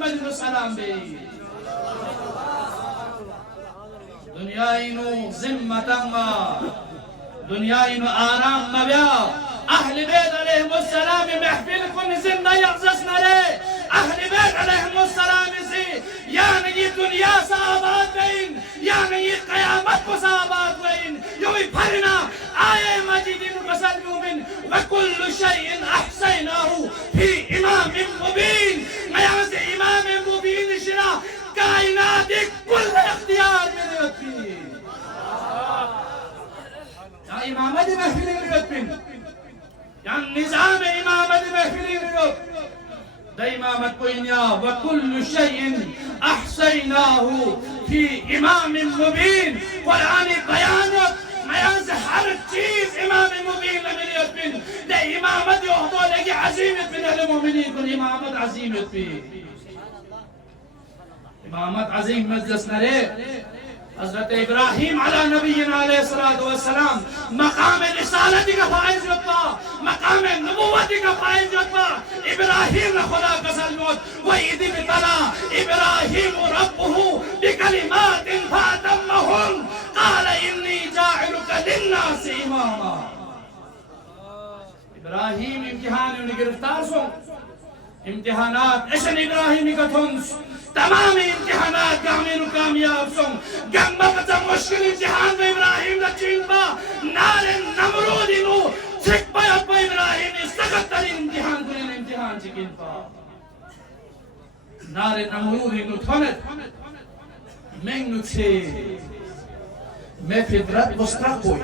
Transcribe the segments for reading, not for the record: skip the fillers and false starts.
احمد سلام بی دنیا اینو ذمتا ما دنیا اینو آرام مبیا اهل بیت علیهم السلام محفل کن زنده یعزز نره اهل بیت علیهم السلام سی یعنی یہ دنیا سے آباد بین یعنی یہ قیامت کو سے آباد بین یوی پھرنا آئے مجید قسل مومن وکل شیء احسیناہ فی امام مبین میاز امام مبین شرا کائنات کل اختیار میں دیوت بھی یا امامت محفلی دیوت بھی یا نظام امامت محفلی دیوت دا امامت کو انیا وکل شیء احسیناہ فی امام مبین قرآن بیانت میاز ہر چیز امام مبین لملیت بین دا امامت یحضو لگی عظیمت بین اہل مومنین کن امامت عظیمت بین امامت عظیم مجلس نرے حضرت ابراہیم علی نبینا علیہ السلام مقام رسالتی کا فائز رتبہ مقام نبوتی کا فائز رتبہ ابراہیم نے خدا کا سلمت وَإِذِ ابْتَلَىٰ إِبْرَاهِيمُ رَبُّهُ بِكَلِمَاتٍ فَأَتَمَّهُنَّ قَالَ إِنِّي جَاعِلُكَ لِلنَّاسِ إِمَامًا ابراہیم امتحان انہیں گرفتار سو امتحانات اشن ابراہیمی کا تھنس تمام امتحانات گامین و کامیاب سن گمبا بچا مشکل امتحان میں ابراہیم دا چین با نار نمرود انو چھک پا اپا ابراہیم سخت ترین امتحان کنین امتحان چکین پا نار نمرود انو تھنت منگو چھے میں فدرت مسترق ہوئی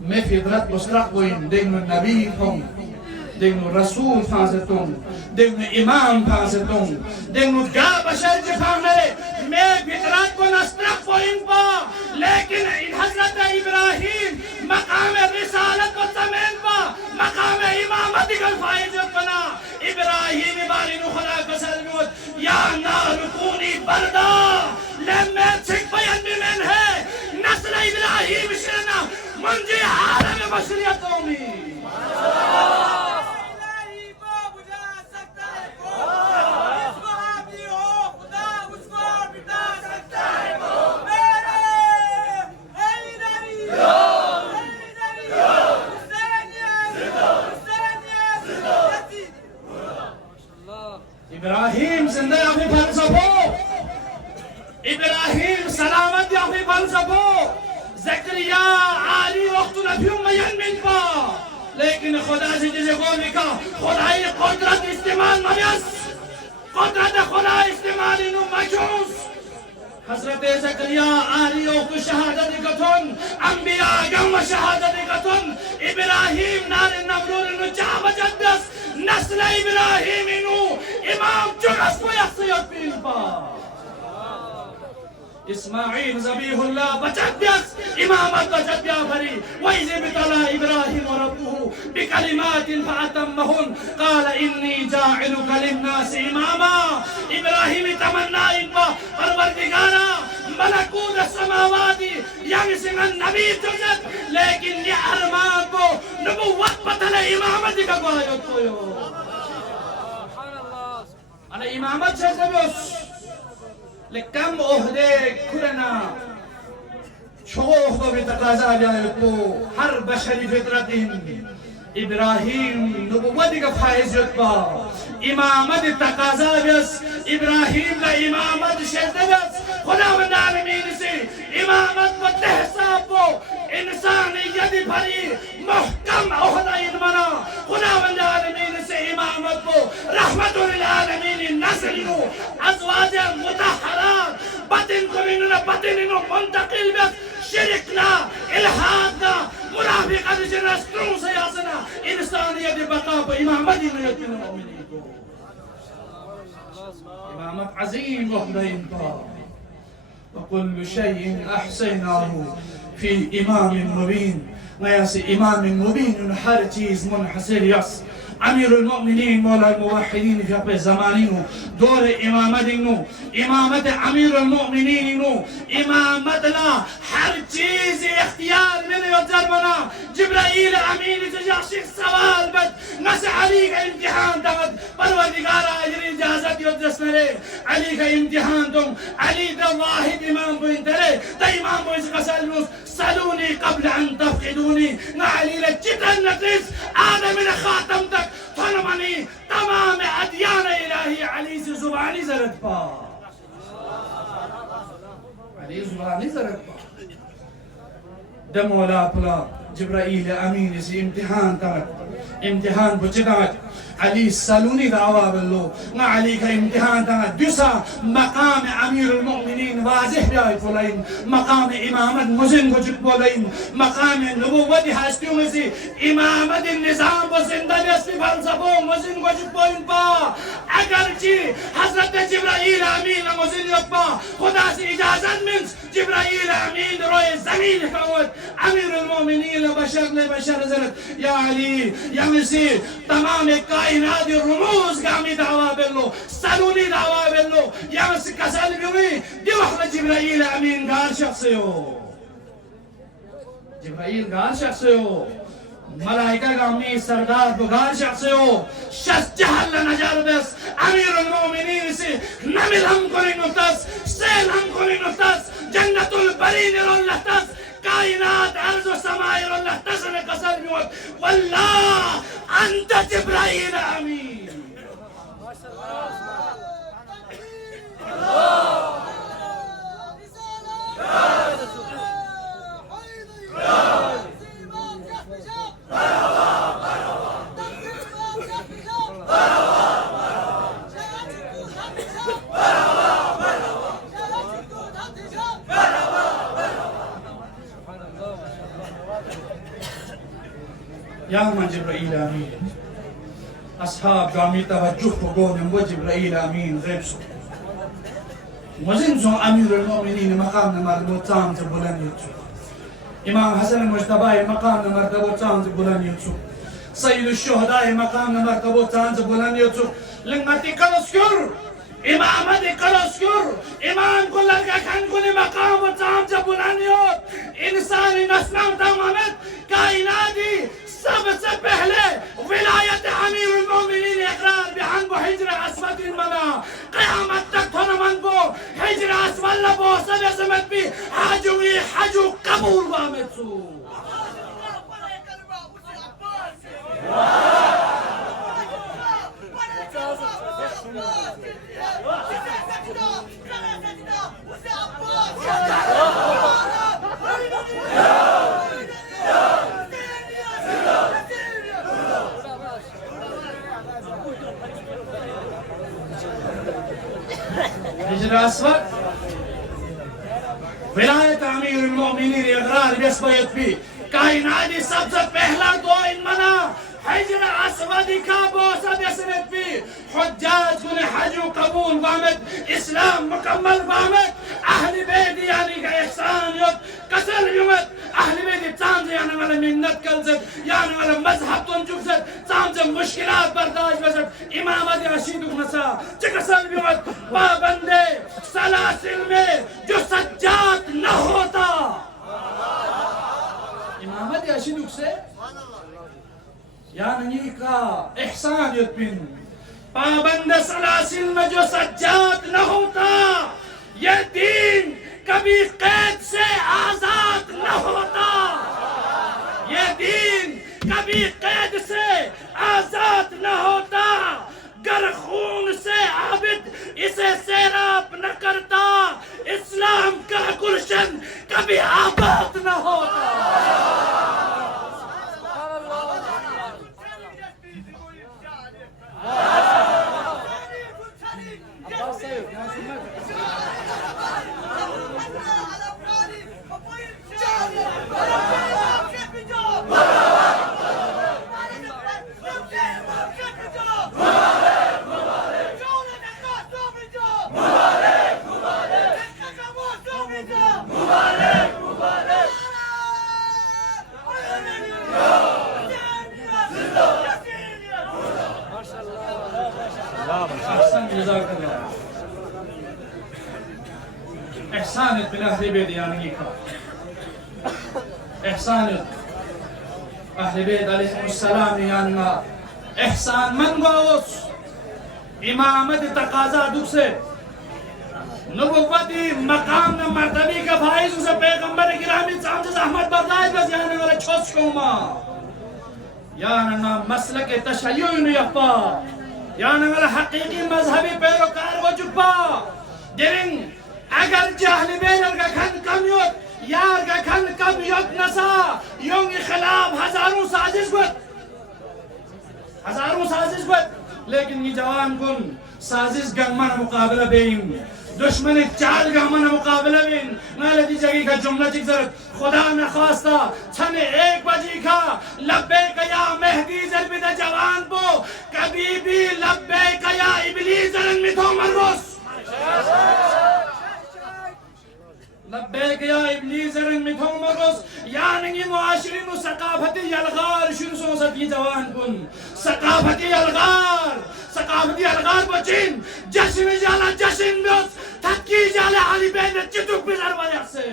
میں فدرت مسترق ہوئی دیکھنو نبی کھوں دیکھنو رسول پھانستوں دیکھنو امام پھانستوں دیکھنو جا بشر جفاں میں فطرت کو نسترق کو ان پا لیکن حضرت ابراہیم مقام رسالت کو زمین پا مقام امامتی کا فائزت بنا ابراہیم باری نو خدا کا سلمت یا نار کونی بردا لمیں چھک بیان بھی من ہے نسل ابراہیم شرنا منجی عالم بشریت قومی ابراہیم زندہ اپنی فلسفو ابراہیم سلامت اپنی فلسفو زکریا عالی وقت نبیوں مین من پا لیکن خدا سے جسے قول لکھا خدای قدرت استعمال مبیس قدرت خدا استعمال انو مجوز حضرت زکریا عالی وقت شہادت کتن انبیاء گم شہادت کتن ابراہیم نار نمرور انو جا بجد بس نسل ابراہیم انو امام جرس کو یخصیت بین پا اسماعیل ذبیح اللہ بچت بیس امامت بچت بیا بھری وَإِذِ ابْتَلَىٰ إِبْرَاهِيمُ رَبُّهُ بِكَلِمَاتٍ فَأَتَمَّهُنَّ قَالَ إِنِّي جَاعِلُكَ لِلنَّاسِ إِمَامًا ابراہیم تمنا ان پا پروردگارا ملکوت السماوات یعنی سنگن نبی جزت لیکن یہ ارمان کو نبوت پتل امامت کا گوایت کو یو انا امامت سے بیوس لکم عہدے کھرنا چھوخ بھی تقاضا بیایت کو ہر بشری فطرتیں ابراہیم نبوت کا فائز یتبا امامت تقاضا بیس ابراہیم کا امامت شہد بیس خدا من عالمین سے امامت کو تحصاب کو انسانیت بھری محکم عہدہ انمنا خدا من عالمین سے امامت کو رحمت للعالمین نسلنو ازواج متحرات بطن کو مننا بطن انو منتقل بیس شرکنا الہادنا مرافقت جنسترون سیاسنا انسانیت بقا پا امامت انیت من المؤمنین کو امامت عظیم وحدہ انتا وكل شيء أحسناه في إمام مبين وياس إمام مبين هر چیز منحصر يس امیر المؤمنین مولا الموحدین في اپنے زمانینو دور امامتینو امامت امیر المؤمنینو امامت لا ہر چیز اختیار میں یوزر بنا جبرائیل امین تجاشق سوال بد نس علی کا امتحان دمت پروردگار اجر اجازت یوزس نرے علی کا امتحان تم علی دا واحد امام بنترے دا امام بنترے سألوني قبل أن تفقدوني نعلي لجدا نترس آدم من خاتمتك طلبني تمام أديان إلهي علي زباني زرد با علي زباني زرد با دمولا بلا جبرائيل أمين سي امتحان ترك امتحان بجدات علي سالوني دعوة بالله ما عليك امتحان ترك دوسا مقام أمير المؤمنين واضح بياي بولين مقام إمامة مزن وجب بولين مقام نبوة هستيوم سي إمامة النظام وزندة بيسي فلسفو مزن وجب بولين با اگر چی حضرت جبرائيل أمين مزن يبا خدا سي إجازت من جبرائيل أمين روي زمين كود أمير المؤمنين بشر زرت يا علي يا مسيح تمام الكائنات الرموز قامي دعوة بالله سالوني دعوة بالله يا مسيح كسال بيومي دي وحدة جبرائيل أمين قال شخصيو جبرائيل قال شخصيو ملائكة قامي سردار بقال شخصيو شخص جهل نجار بس أمير المؤمنين سي نمل هم كوني نفتس سيل هم كوني نفتس جنة البرين رولتس كائنات أرض السماء الله تسنى قصر بيوت والله أنت جبرائيل أمين يا من جبرائيل أمين أصحاب قامي توجه بقولهم وجبرائيل أمين غيب سو وزنزو أمير المؤمنين مقامنا مرتبطان تبولان يتسو إمام حسن المجتبى مقامنا مرتبطان تبولان يتسو سيد الشهداء مقامنا مرتبطان تبولان يتسو لما تكالسكر إمامتي كالسكر إمام كل كان كل مقام وتام تبولان يت إنسان نسمع تمامت كائناتي सबसे पहले विलायत अमीर المؤمنين इकरार बिहान बो हिजर अस्वद मना क़यामत तक थोनमन बो हिजर अस्वद बो सबे समत भी हाजू कबूल वामेत्सु हिजर अस्वद विलायत अमीर المؤمنين इकरार बिस्बयत भी कायनाती सबसे पहला दो इन मना हिजर अस्वद का बोसा बिस्बयत भी हुज्जाज कुल हज कबूल वामत इस्लाम मुकम्मल वामत अहल बैत यानी का ihsan yot कसर युमत अहल बैत चांद यानी वाला मिन्नत कलजत यानी वाला मजहब तंजुकजत चांद मुश्किलात बर्दाश्त बजत इमामत रशीद नसा चकसर युमत पाबंदे सलासिल में जो सज्जाद न होता इमामत रशीद से यानी का ihsan yot bin पाबंद सलासिल में जो सज्जाद न होता ये दीन कभी कैद से आजाद न होता ये दीन कभी कैद से आजाद न होता गर खून से आबिद इसे सैराब न करता इस्लाम का गुलशन कभी आबाद न होता कर रहा हूँ। एहसान बिन अहले बैत यानी का एहसान अहले बैत अलैहिस्सलाम यानी एहसान मन गोस इमामत तकाजा दुख से नबुव्वती मकाम न मर्तबी का फाइज उसे पैगंबर गिरामी सामने अहमद बरदाई बस यानी वाला छोस कोमा यानी ना मसलक तशय्युन यफा यानी वाला हकीकी मजहबी पैरोकार वजुबा गिरिंग अगर जहल बेनर का खन कम योत यार का खन कम योत नसा यों के खिलाफ हजारों साजिश गुत लेकिन ये जवान कुन साजिश गमन मुकाबला बेइन दुश्मन चाल गमन मुकाबला बेइन नालती जगह का जुमला जिक्र खुदा न खास्ता छने 1 बजे का लब्बैक या मेहदी जलबिदा जवान को कभी भी लब्बैक या इब्लीस जरन में तो मरवस लब्बैक या इब्लीस जरन में तो मरवस यानी मुआशरी नु सकाफती अलगार शुरू सो सकी जवान कुन सकाफती अलगार बचिन जश्न जाला जश्न बस थकी जाला अली बैत चितुक भी दरवाजा से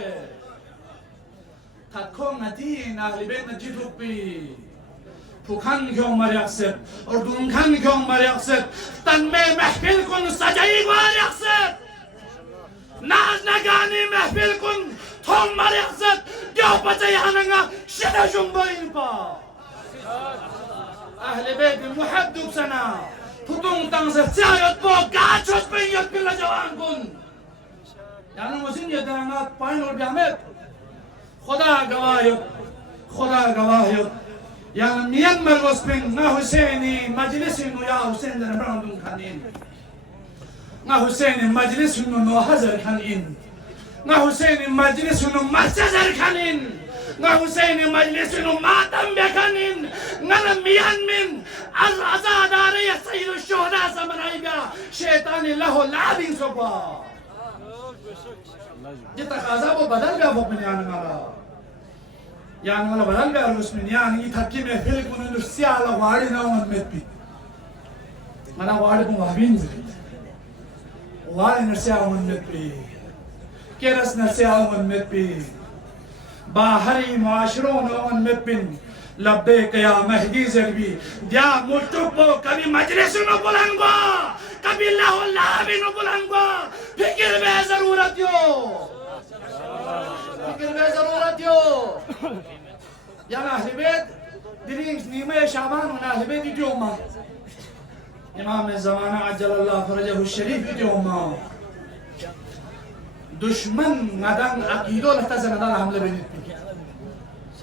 थको नदीन अली बैत चितुक भी फुखान क्यों मरियक्सत और दुनखान क्यों मरियक्सत तन में महफिल कुन सजाई मरियक्सत नाज नगानी महफिल कुन थोम मरियक्सत क्यों बचे हनंगा शदा जुम्बइन पा अहले बैत मुहद्दब सना फुतुंग तंगसे चायत पो गाचोस पे यत पिला जवान कुन यानी मुझे ये दरंगा पाइन और बियामत खुदा गवाह यानी मियान मरवस पिन ना हुसैनी मजलिस नु या हुसैन दर ब्राउन खानिन ना हुसैनी मजलिस नु हजर खानिन ना हुसैनी मजलिस नु मसजर खानिन ना हुसैनी मजलिस नु मातम बेखानिन ना मियान मिन आजादार या सय्यद शुहदा समनाइगा शैतान लहो लाबिन सुबा जितना काज़ा वो बदल गया वो अपने यानी वाला बदल गया उसमें यानी थकी में फिर कुछ नुस्या ला वाड़ी ना उन में भी मना वाड़ी को वाबिन वाड़ी नुस्या उन में भी केरस नुस्या उन में भी बाहरी माशरों ना उन में भी लब्बैक या मेहदी जलबी दिया मुल्तुपो कभी मजलिस न बुलाऊंगा कभी लाहो लाभी न बुलाऊंगा फिक्र में जरूरत यो याना अहले बैत दिलिंग नीमे शाबान और अहले बैत इतियोमा इमाम ज़माना अज्जलल्लाहु फरजहु शरीफ इतियोमा दुश्मन नदन अकीदो लहतज़न नदन हमले बेनित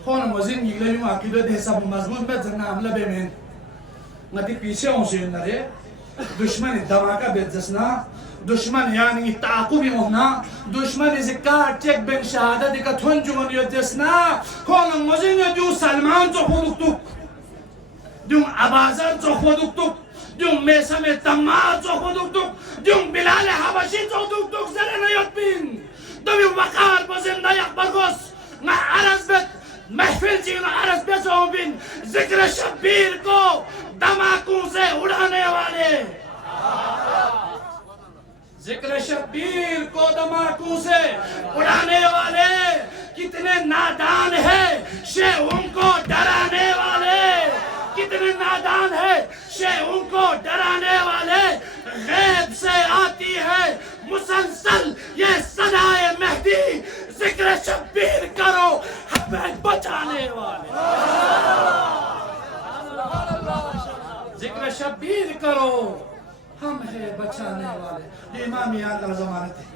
कौन मज़ीद निकले यूँ अकीदो दे सब मजबूत में जना हमले बेमेन नदी पीछे होंसे नरे दुश्मन दवाका बेजसना दुश्मन यानी ताक़ुबी होना दुश्मन ज़िक्र चेक बिन शहादत का थोन जुमन योजसना कौन मज़ीद जो सलमान जो खुदुक्तुक जो अबाज़र जो खुदुक्तुक जो मेसमे तमार जो खुदुक्तुक जो बिलाल हबशी जो खुदुक्तुक ज़रे नयोत्बिन तभी वक़ार बज़िंदा यकबरगोस ना अरज़बत महफिल जीना अरज़बत ज़ोबिन ज़िक्र शब्बीर को धमाकों से उड़ाने वाले ज़िक्र शब्बीर को धमाकों से उड़ाने वाले कितने नादान है शे उनको डराने वाले कितने नादान है शे उनको डराने वाले गैब से आती है मुसलसल ये सदाए मेहदी ज़िक्र शब्बीर करो हमें बचाने वाले ज़िक्र शब्बीर करो हम है बचाने वाले ये इमाम याद का ज़मानत है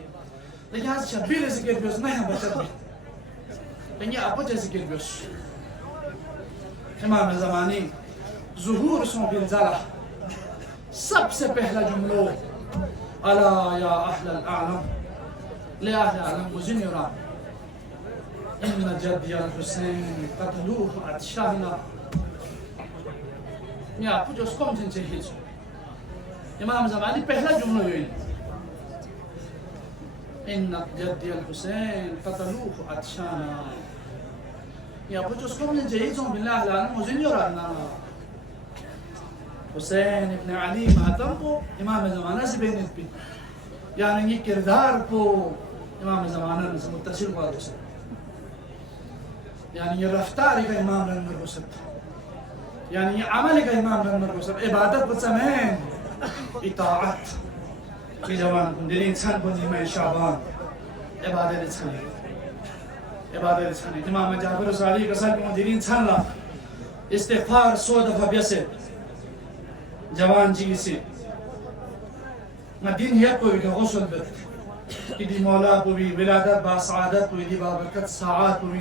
लेकिन आज शब्बीर ज़िक्र बियोस नहीं हम बचत भी लेकिन आप बचे ज़िक्र बियोस इमाम ज़मानी ज़ुहूर सो बिलज़ला सबसे पहला जुमलो अला या अहल आलम ले अहल आलम मुज़िन युरा इन्ना जद्दी अल हुसैन क़तलूहु अत्शाना ये आप जो उसको हम चाहिए इमाम ज़मानी पहला जुमला ये इन्ना जद्दी अल हुसैन क़तलूहु अत्शाना ये आप जो उसको हम चाहिए जो बिल्लाह अल आलम मुज़िन युरा ना حسین ابن علی ماتم کو امام زمانہ سے بینت پی يعني كردار بو إمام زماننا متصل بالرسل يعني رفتاري كإمام لنا الرسل يعني عملي كإمام لنا الرسل عبادات بتسمين إطاعت في جوان كندرين سان بني من شعبان عبادة لساني عبادة لساني إمام جعفر صالح كسر كندرين سان لا استغفار سودا فبيسه جوان جيسي الدين هي قوي كغسل بك كدي مولا قوي ولادات بسعادات قوي دي بابركات ساعات قوي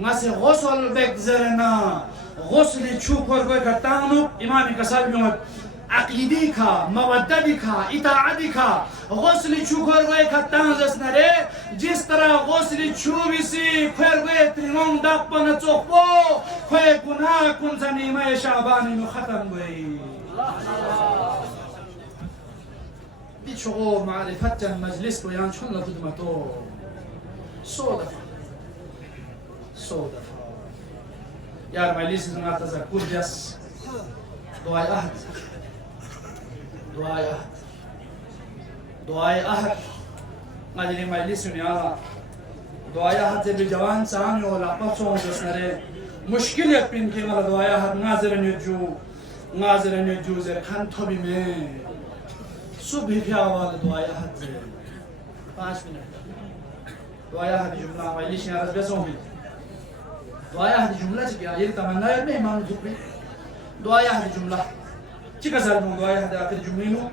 ناسي غسل بك زرنا غسل تشوكر قوي كتانو إمامي كسال بيوم عقيدي كا موددي كا إطاعتي كا غسل تشوكر قوي كتان زسنره جس طرح غسل تشوبي سي خير قوي ترينون دقبنا تشوكبو خير گناه كن زنيمة شعباني نو ختم قوي شغل معرفة المجلس ويان شون لخدمته صدفة يا المجلس ما تذكر بس دعاء أحد ما جري مجلس يا دعاء أحد زي بجوان سامي ولا بحثون بس نرى مشكلة بين كنا دعاء أحد ناظر نجو زي كان توبي مين صبح في أول دعاء أحد 5 منٹ دعاء أحد جملة مجلس يا رب بسومي دعاء أحد جملة كي يل تمنى يرمي إمام ذكري دعاء أحد جملة كيف سألنا دعاء أحد آخر جملة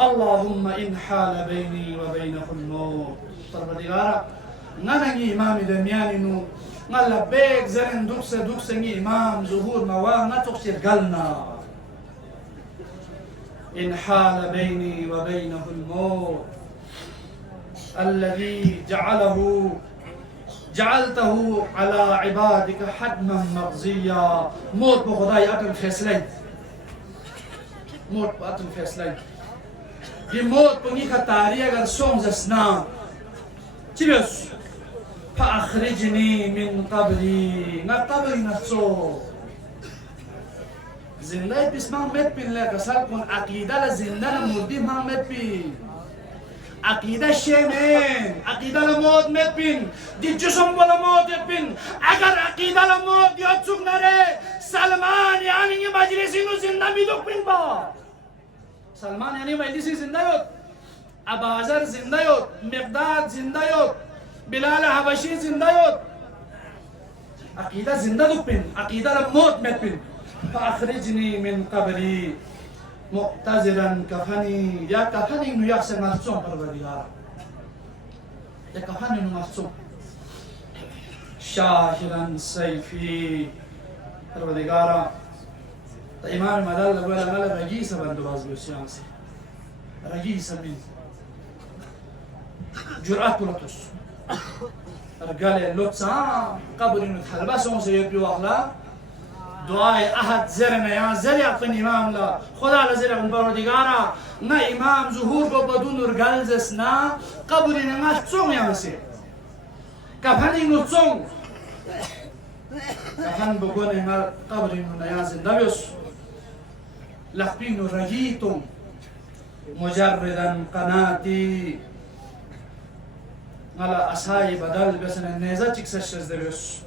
اللهم إن حال بيني وبينه الموت طلب ديارة نانجي إمام دمياني نو نلا بيك زرن دوكس نجي إمام ظهور مواه نتوكسير قلنا إن حال بيني وبينه الموت الذي جعلته على عبادك حتما مقضيا موت بخداي أتن فيصلين موت بأتن فيصلين دي موت بني كتاري أگر سوم زسنا تبس فأخرجني من قبري نقبري نفسه زنداي بس ما مت بين لك سالكون عقيدة لزندنا مردي ما مت بين عقيدة شيمين عقيدة لموت مت بين دي جسم ولا موت بين أجر عقيدة لموت يوتسوك نرى سلمان يعني مجلسينو زندا بيدوك بين با سلمان يعني مجلسي زندا يوت أبازر زندا يوت مقداد زندا يوت بلال حبشي زندا يوت عقيدة زندا دوك بين عقيدة لموت مت بين فأخرجني من قبري مؤتزرا كفني يا كفني إنه يحسن مرسوم بالبديارة يا كفني إنه مرسوم شاهرا سيفي بالبديارة إمام مدل ولا ملا رجيسة بندواز بيسيانسي رجيسة من جرأة بلطس رجال لطسا قبر إنه تحلبسهم سيبي وأخلا دعاء أحد زرنا يا زرع قن إمام لا خدا لزرع من بردگارا نا إمام ظهور بدون رجالزس نا قبرنا ما تصوم يا مسيح كفني نتصوم كفن بقول إن قبرنا يا زندابيوس لخبين رجيتم مجردا قناتي على أصحاب بدل بس النزاع تكسش زندابيوس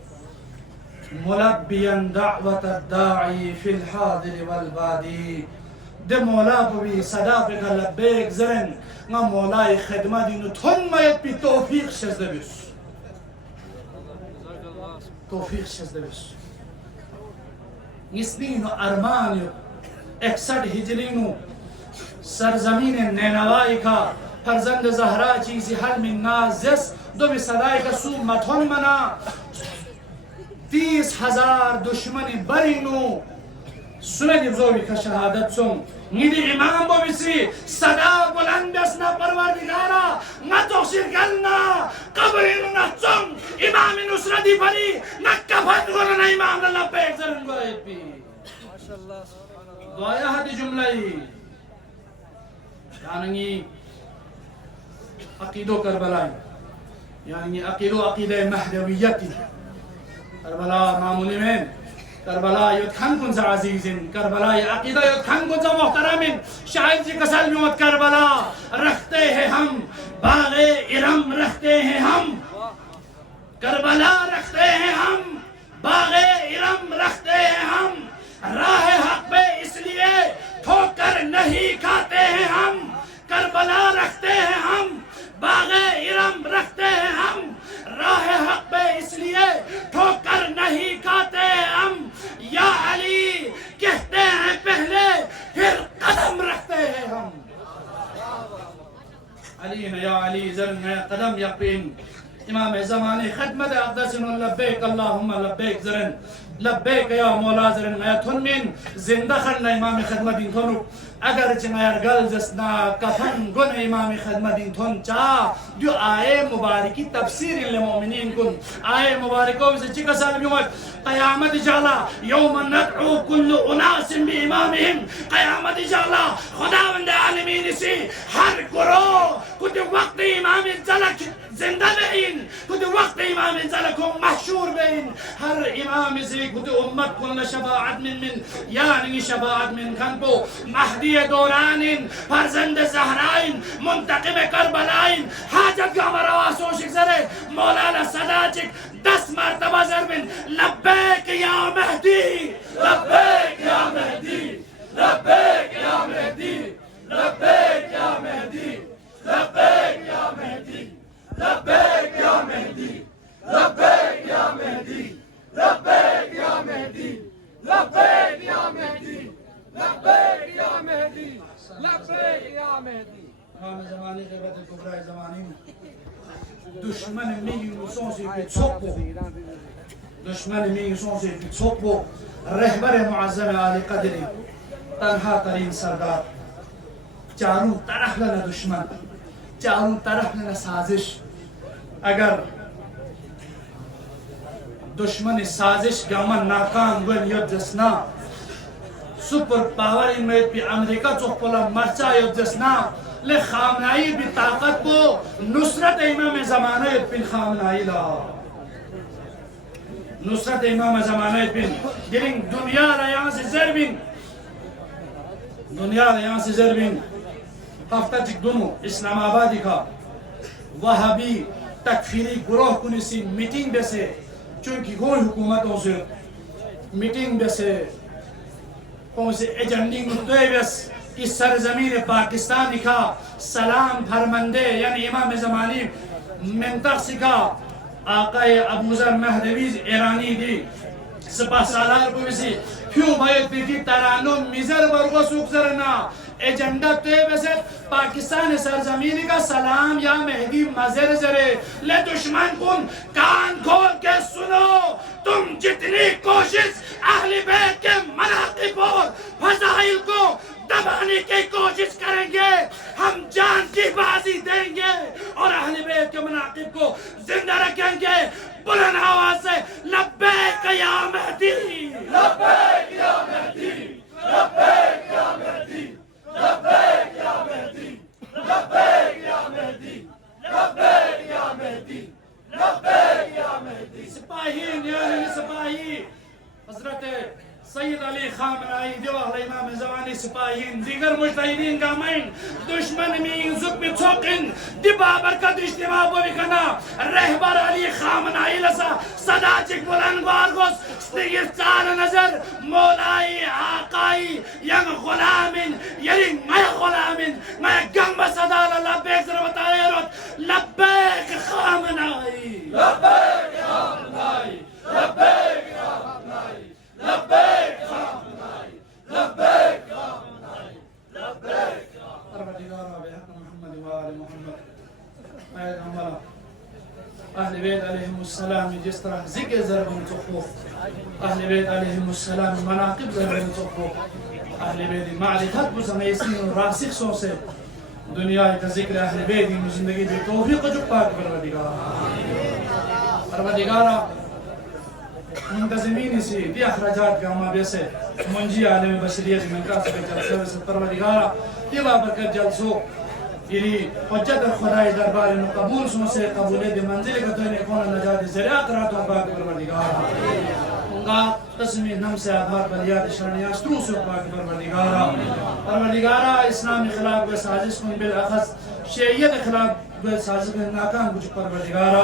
ملبيا دعوة الداعي في الحاضر والبادي ده مولا بي صداقك لبيك زرن ما مولاي خدمة دينو ثم يبي توفيق شزدبيس توفيق شزدبيس نسنينو أرمانيو 61 هجرينو سرزمين نينوائي کا فرزند زهرا چیزی حل من نازس دو بصدائی کا سو متون منا 30,000 دشمن برینو سنن بزرگی که شهادت سن نیدی امام با بسی صدا بلند بسنا پروردگارا نتوشیر گلنا قبرینو نتسن امام نصرتی بری نکفت گرن امام للا پیک زرن گرید بی دعایا هدی جملهی یعنی عقیدو کربلای یعنی عقیدو عقیده مهدویتی کربلا معمولی من करबला युद्ध कुन अजीजिन करबला अकीदा युद्ध कुन मोहतरमिन शायद जी कसल में करबला रखते हैं हम बागे इरम रखते हैं हम करबला रखते हैं हम बागे इरम रखते हैं हम राह हक पे इसलिए ठोकर नहीं खाते हैं हम करबला रखते हैं हम बागे इरम रखते हैं हम राह हक पे इसलिए ठोकर नहीं खाते हम या अली कहते हैं पहले फिर कदम रखते हैं हम अली ने या अली जरन है कदम यकीन इमाम ज़माने खदमत अक़दस लब्बैक अल्लाहुम्मा लब्बैक जरन लब्बैक या मौला जरन मैं थुन मिन जिंदा खरना इमाम खदमत इन थुनु अगर चिंगार गल जसना कफन गुन इमाम खदमत इन थुन चा जो आए मुबारकी तफसीर लिल मोमिनीन कुन आए मुबारकों से चिका साल में क़यामत जाला यौम नदउ कुल्लु उनासिम बि इमामिहिम क़यामत जाला खुदावंद आलमीन से हर गुरोह कुछ वक्त इमाम जलक जिंदा बेइन कुछ वक्त इमाम जलको महशूर बेइन हर इमाम से कुछ उम्मत कुल शफाअत मिन यानी शफाअत मिन खनको महदी दौरानिन फरजंद ज़हराइन मुंतकिब करबलाइन हाजत का मरवा सोशिक जरे मौलाना सदाजिक 10 मरतबा ज़रबिन लब्बैक या महदी लब्बैक या महदी लब्बैक या महदी लब्बैक या महदी लब्बैक या महदी लब्बैक या महदी लब्बैक या महदी लब्बैक या महदी लब्बैक या महदी लब्बैक या महदी लब्बैक या महदी हम ज़माने के बाद कुबरा ज़माने में दुश्मन मियुसों से बिछोपो दुश्मन मियुसों से बिछोपो रहबर मुअज़्ज़म आले क़द्री तन्हा तरीन सरदार चारों तरफ लना दुश्मन चारों तरफ लना साजिश अगर दुश्मन साजिश गमन नाकाम गन युद्धस्ना सुपर पावर इनमें भी अमेरिका चौपला मर्चा युद्धस्ना ले खामनाई भी ताकत को नुसरत इमाम ज़माने बिन खामनाई ला नुसरत इमाम ज़माने बिन गिरिंग दुनिया यहाँ से ज़रबिन दुनिया यहाँ से ज़रबिन हफ्ता तक दोनों इस्लामाबादी का वहाबी तकफीरी गुरोह कुनिसी मीटिंग बेसे चूंकि कोई हुकूमतों से मीटिंग बेसे कौन से एजेंडिंग मुतवेस इस सरजमीन पाकिस्तान का सलाम फरमंदे यानी इमाम ज़मानी मंतखसिका आकाए अबू ज़र महदवी ईरानी दी सपा सालार को वैसे क्यों भाई पीटी तरानो मिजर वर्गो सुख जरना एजेंडा तो वैसे पाकिस्तान सरजमीन का सलाम या मेहदी मजर जरे ले दुश्मन कुन कान खोल के सुनो तुम जितनी कोशिश अहले बैत के मनाक़िब और फज़ाइल को दबाने की कोशिश करेंगे हम जान की बाजी देंगे और अहले बैत के मनाक़िब को जिंदा रखेंगे बुलंद आवाज से लब्बैक या महदी लब्बैक या महदी लब्बैक या महदी लब्बैक या महदी लब्बैक या महदी लब्बैक या महदी लब्बैक या महदी सिपाहीन यानी सिपाही हज़रत सैयद अली खामनाई दिवाह इमाम ज़मानी सिपाहीन दीगर मुजतहिदीन का मैन दुश्मन में जुक में छोकिन दिबा बरकत इज्तिमा बोलिकना रहबर अली खामनाई लसा सदाचिक बुलंद बारगोस स्तिगिर चार नजर मौलाई आकाई यंग गुलामिन यरी मैं गुलामिन मैं गंब सदाल लब्बैक जरबताए रोत लब्बैक खामनाई लब्बैक खामनाई लब्बैक खामनाई लब्बैक खामनाई लब्बैक खामनाई लब्बैक परवरदिगार बेहक मोहम्मद व आले मोहम्मद अहले बैत अलैहिमुस्सलाम जिस तरह जिक्र ज़रबन तोखो अहले बैत अलैहिमुस्सलाम मनाक़िब ज़रबन तोखो अहले बैत मारिफत को समयसी और रासिख सो से दुनिया का जिक्र अहले बैत की ज़िंदगी में तौफीक जो पाक परवरदिगार मुंतज़मीन से दी अखराजात का हमारे वैसे मंजी आलम बशरियत में का से परवरदिगार ये बाबरकत जलसो इरी हज्जत खुदाई दरबार में कबूल सुन से कबूले दे मंजिल का तो ने कौन नजात ज़रिया करा तो बात परवरदिगार लाख कस्में नम से आभार बलियाद शरनियास तू से पाक परवरदिगारा इस्लाम के खिलाफ साजिश को बिलअखस शरीयत के खिलाफ साजिश में नाकाम कुछ परवरदिगारा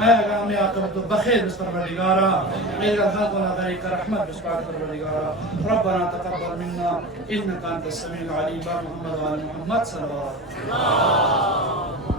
मैं आगाम आकबत बखैर बिस परवरदिगारा मेरे खाक व गरीक रहमत बिस पाक परवरदिगारा रब्बना तक़ब्बल मिन्ना इन्नका अंतस समीउल अलीम मोहम्मद व आले मोहम्मद सल्लल्लाहु अलैहि वसल्लम।